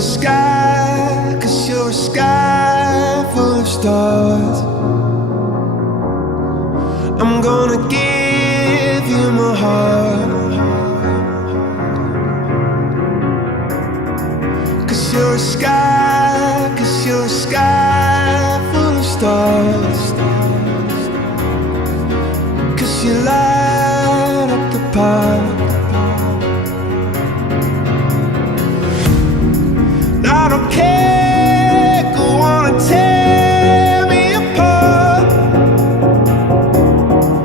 a sky, 'cause you're a sky full of stars. I'm gonna give you my heart, 'cause you're a sky, 'cause you're a sky full of stars. 'Cause you light up the path.